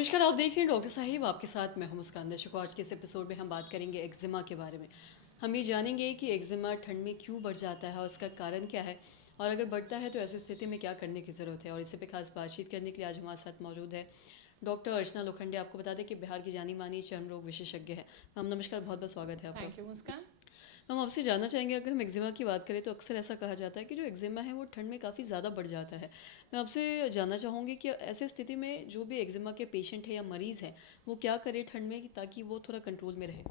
नमस्कार, आप देख रहे हैं डॉक्टर साहिब, आपके साथ मैं हूं मुस्कान। दर्शकों, आज के इस एपिसोड में हम बात करेंगे एक्जिमा के बारे में। हम ये जानेंगे कि एक्जिमा ठंड में क्यों बढ़ जाता है और उसका कारण क्या है, और अगर बढ़ता है तो ऐसी स्थिति में क्या करने की ज़रूरत है। और इसी पे खास बातचीत करने के लिए आज हमारे साथ मौजूद है डॉक्टर अर्चना लोखंडे। आपको बता दें कि बिहार की जानी मानी चर्म रोग विशेषज्ञ है। मैम नमस्कार, बहुत बहुत स्वागत है आपका। थैंक यू मुस्कान। हम आपसे जानना चाहेंगे, अगर हम एक्जिमा की बात करें तो अक्सर ऐसा कहा जाता है कि जो एक्जिमा है वो ठंड में काफ़ी ज़्यादा बढ़ जाता है। मैं आपसे जानना चाहूँगी कि ऐसे स्थिति में जो भी एक्जिमा के पेशेंट है या मरीज़ है वो क्या करे ठंड में ताकि वो थोड़ा कंट्रोल में रहे।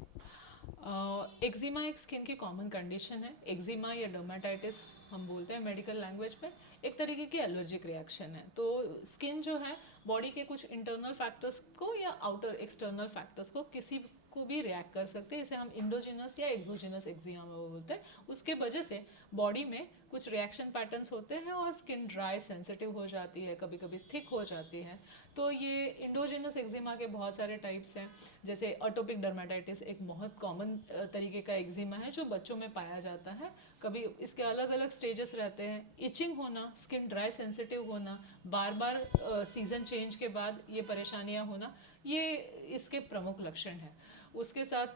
एक्जिमा एक स्किन की कॉमन कंडीशन है। एक्जिमा या डर्माटाइटिस हम बोलते हैं मेडिकल लैंग्वेज में, एक तरीके की एलर्जिक रिएक्शन है। तो स्किन जो है बॉडी के कुछ इंटरनल फैक्टर्स को या आउटर एक्सटर्नल फैक्टर्स को किसी को भी रिएक्ट कर सकते हैं। इसे हम इंडोजिनस या एक्सोजिनस एक्जिमा बोलते हैं। उसके वजह से बॉडी में कुछ रिएक्शन पैटर्न्स होते हैं और स्किन ड्राई सेंसिटिव हो जाती है, कभी कभी थिक हो जाती है। तो ये इंडोजिनस एक्जिमा के बहुत सारे टाइप्स हैं। जैसे अटोपिक डर्माटाइटिस एक बहुत कॉमन तरीके का एक्जिमा है जो बच्चों में पाया जाता है। कभी इसके अलग अलग स्टेजेस रहते हैं। इचिंग होना, स्किन ड्राई सेंसिटिव होना, बार बार सीजन चेंज के बाद ये परेशानियां होना, ये इसके प्रमुख लक्षण हैं। उसके साथ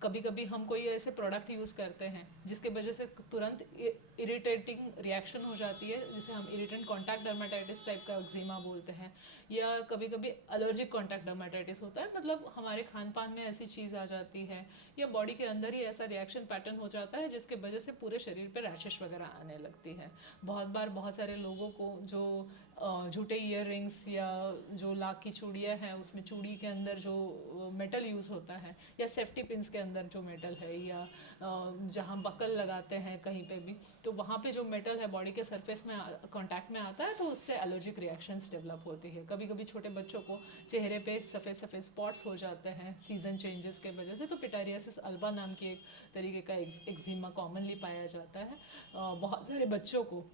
कभी कभी हम कोई ऐसे प्रोडक्ट यूज़ करते हैं जिसके वजह से तुरंत इरिटेटिंग रिएक्शन हो जाती है, जिसे हम इरिटेंट कॉन्टैक्ट डर्माटाइटिस टाइप का एक्जिमा बोलते हैं। या कभी कभी एलर्जिक कॉन्टैक्ट डर्माटाइटिस होता है, मतलब हमारे खान पान में ऐसी चीज़ आ जाती है या बॉडी के अंदर ही ऐसा रिएक्शन पैटर्न हो जाता है जिसके वजह से पूरे शरीर पर रैशेस वगैरह आने लगती है। बहुत बार बहुत सारे लोगों को जो झूठे ईयर रिंग्स या जो लाख की चूड़ियाँ हैं उसमें चूड़ी के अंदर जो मेटल यूज़ होता है, या सेफ्टी पिन्स के अंदर जो मेटल है, या जहाँ बकल लगाते हैं कहीं पे भी, तो वहाँ पे जो मेटल है बॉडी के सरफेस में कांटेक्ट में आता है तो उससे एलर्जिक रिएक्शंस डेवलप होती है। कभी कभी छोटे बच्चों को चेहरे पे सफ़ेद सफ़ेद स्पॉट्स हो जाते हैं सीजन चेंजेस के वजह से। तो पिटारियासिस अल्बा नाम की एक तरीके का एक्जिमा कॉमनली पाया जाता है। बहुत सारे बच्चों को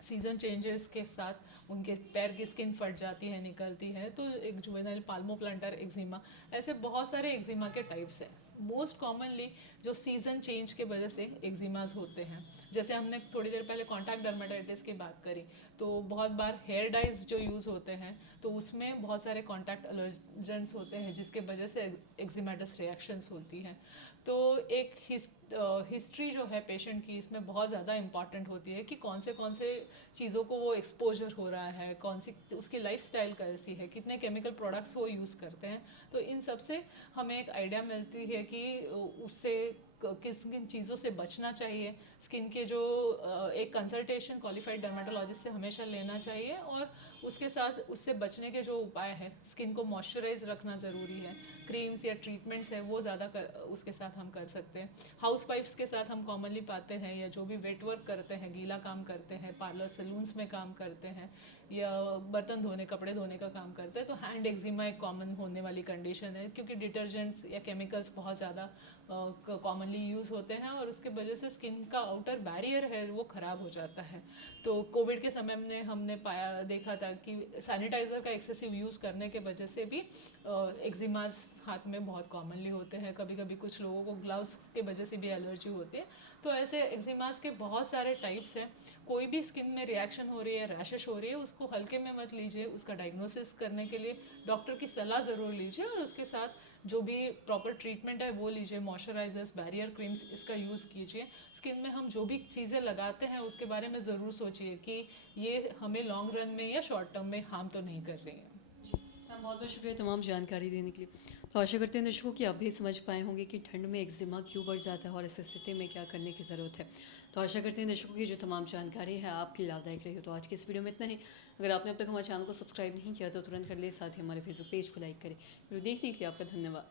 सीजन चेंजेस के साथ उनके पैर की स्किन फट जाती है, निकलती है, तो एक जुवेनाइल पाल्मोप्लांटर एक्जिमा। ऐसे बहुत सारे एक्जिमा के टाइप्स हैं। मोस्ट कॉमनली जो सीजन चेंज के वजह से एक्जिमाज होते हैं, जैसे हमने थोड़ी देर पहले कॉन्टैक्ट डर्माटाइटिस की बात करी, तो बहुत बार हेयर डाइज जो यूज़ होते हैं तो उसमें बहुत सारे कॉन्टैक्ट एलर्जेंस होते हैं जिसके वजह से एक्जिमेटस रिएक्शंस होती हैं। तो एक हिस्ट्री जो है पेशेंट की इसमें बहुत ज़्यादा इंपॉर्टेंट होती है कि कौन से चीज़ों को वो एक्सपोजर हो रहा है, कौन सी उसकी लाइफस्टाइल कैसी है, कितने केमिकल प्रोडक्ट्स वो यूज़ करते हैं। तो इन सब से हमें एक आइडिया मिलती है कि उससे किस किन चीज़ों से बचना चाहिए। स्किन के जो एक कंसल्टेशन क्वालिफाइड डर्मेटोलॉजिस्ट से हमेशा लेना चाहिए, और उसके साथ उससे बचने के जो उपाय है, स्किन को मॉइस्चराइज रखना ज़रूरी है। क्रीम्स या ट्रीटमेंट्स हैं वो ज़्यादा उसके साथ हम कर सकते हैं। हाउस वाइफ्स के साथ हम कॉमनली पाते हैं, या जो भी वेट वर्क करते हैं, गीला काम करते हैं, पार्लर सैलून्स में काम करते हैं, या बर्तन धोने कपड़े धोने का काम करते हैं, तो हैंड एक्जिमा एक कॉमन होने वाली कंडीशन है, क्योंकि डिटर्जेंट्स या केमिकल्स बहुत ज़्यादा कॉमनली यूज़ होते हैं और उसके वजह से स्किन का आउटर बैरियर है वो ख़राब हो जाता है। तो कोविड के समय में हमने देखा था कि सैनिटाइज़र का एक्सेसिव यूज़ करने के वजह से भी एक्जिमास हाथ में बहुत कॉमनली होते हैं। कभी कभी कुछ लोगों को ग्लव्स के वजह से भी एलर्जी होती है। तो ऐसे एक्जिमास के बहुत सारे टाइप्स हैं। कोई भी स्किन में रिएक्शन हो रही है, रैशेस हो रही है, उसको हल्के में मत लीजिए। उसका डायग्नोसिस करने के लिए डॉक्टर की सलाह ज़रूर लीजिए, और उसके साथ जो भी प्रॉपर ट्रीटमेंट है वो लीजिए। मॉइस्चराइजर्स, बैरियर क्रीम्स, इसका यूज़ कीजिए। स्किन में हम जो भी चीज़ें लगाते हैं उसके बारे में ज़रूर सोचिए कि ये हमें लॉन्ग रन में या शॉर्ट टर्म में हार्म तो नहीं कर रही है। बहुत बहुत शुक्रिया तमाम जानकारी देने के लिए। तो आशा करते हैं दर्शकों कि आप भी समझ पाए होंगे कि ठंड में एक्जिमा क्यों बढ़ जाता है और इस स्थिति में क्या करने की ज़रूरत है। तो आशा करते हैं दर्शकों की जो तमाम जानकारी है आपके लिए लाभदायक रही हो। तो आज के इस वीडियो में इतना ही। अगर आपने अब तक हमारे चैनल को सब्सक्राइब नहीं किया तो तुरंत कर ले, साथ ही हमारे फेसबुक पेज को लाइक करें। वीडियो देखने के लिए आपका धन्यवाद।